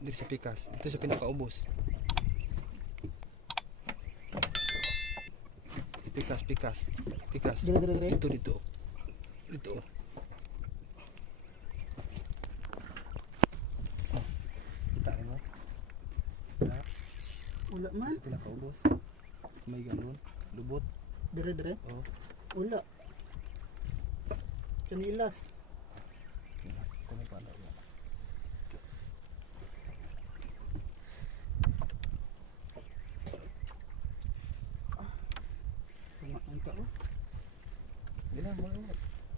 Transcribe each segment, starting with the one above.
Dito sa pikas. Dito sa pinakaubos. Pikas. Dire. Dito. Kita mo? Wala man. Sa pinakaubos. May galon. Lubot. Dire. Oh. Wala. Kanilas. Kunin pa na. Tumaan ka oh.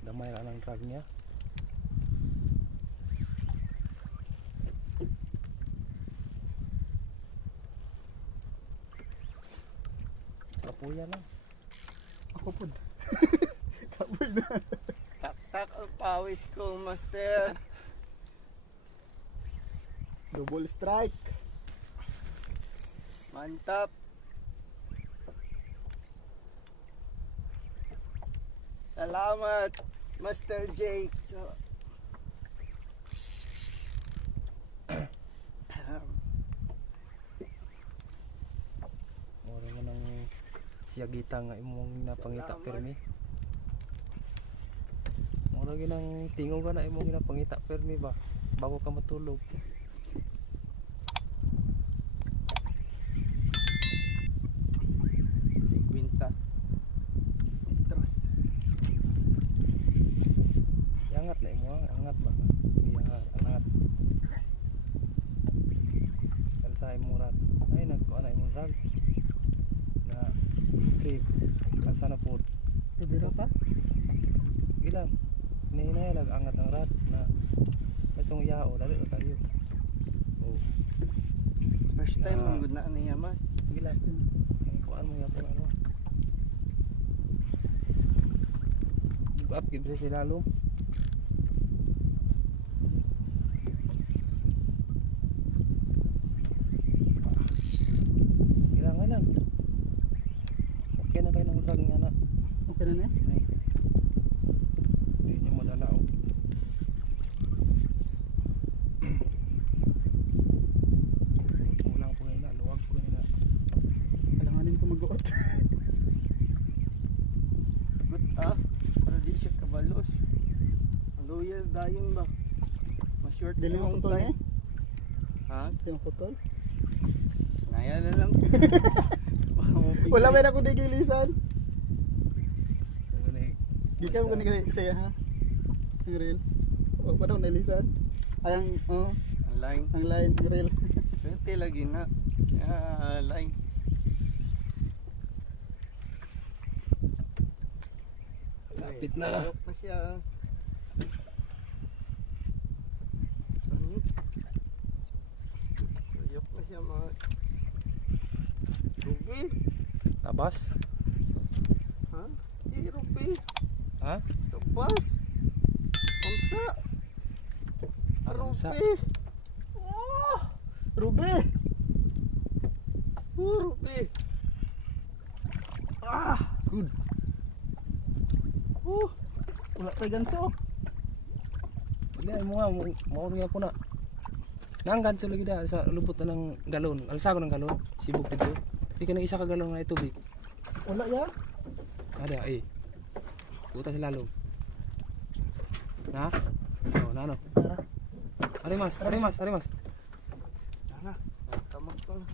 Damay lang ang drag niya. Kapuya lang. Ako po. Kapoy na. Tak ang pawis ko, master. Double strike. Mantap. Salamat, Master Jake. Mura mo nang siyagita nga imong napangita permi. Mura ginang tingo ka na imong napangita permi ba bago ka matulog. Angat na imo, angat ba? Angat. Kalsa imong rag. Ay nagkuha na imong rag. Na trip. Kalsa na po. Bibiro pa? Ilang. Hinahinay lang angat ang rad na bastong iyao dali ka kayo. Oh. First time ang good na niya, mas. Ilang. Kuan mo yapo ano. Up gid sa lalom. Lang. Okay na kayo ng rag nga na. Okay na. Hindi nyo madala o. Ulang po nila, luwag po nila. Kailanganin ko mag-uot. Good para di siya kabalos. Ang loyal dayon ba? Mas-short Dili mo putol eh. Ha? Dili mo putol. Ngaya na lang. Wala man ako digilisan. Sabi Gikan mo kani saya ha. Ang reel. O pa daw nalisan. Ayang Ang line. ang line ang reel. Pwede lagi na. Line. lapit na. Ayok na siya. Sanit. Ayok na siya, mas. Ruby. Tabas? Ha? Di, Ruby. Ha? Tabas. Amsa. Aramsa. Ruby. Oh! Ruby. Ruby. Good. Wala pa ganso. Hindi mo nga, maurong ako na. Nanggan sa lagi da sa lubot na ng galon. Alsa ko ng galon. Sibog dito. Hindi ka nang isa ka galon na tubig. Wala ya. Ada eh. Puta sa lalom. Na? Oh, nano. Arimas. Sana. Tamag ko na.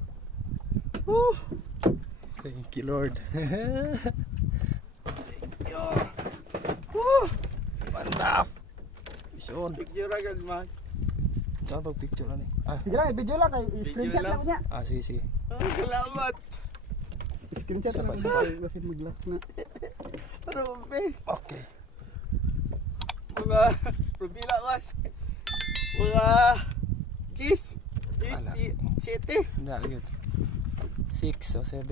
Thank you, Lord. Yo. Mantap. Mission. Picture agad, mas. Saan pag picture lang eh? Sige lang, video lang kay screenshot lang. lang niya. Sige. Salamat. Screenshot lang Sabay. kasi mag-lock na. Ruby. Okay. Mga Rubila, mas. Mga G's. Ala. 7. Hindi, yun. 6 o 7.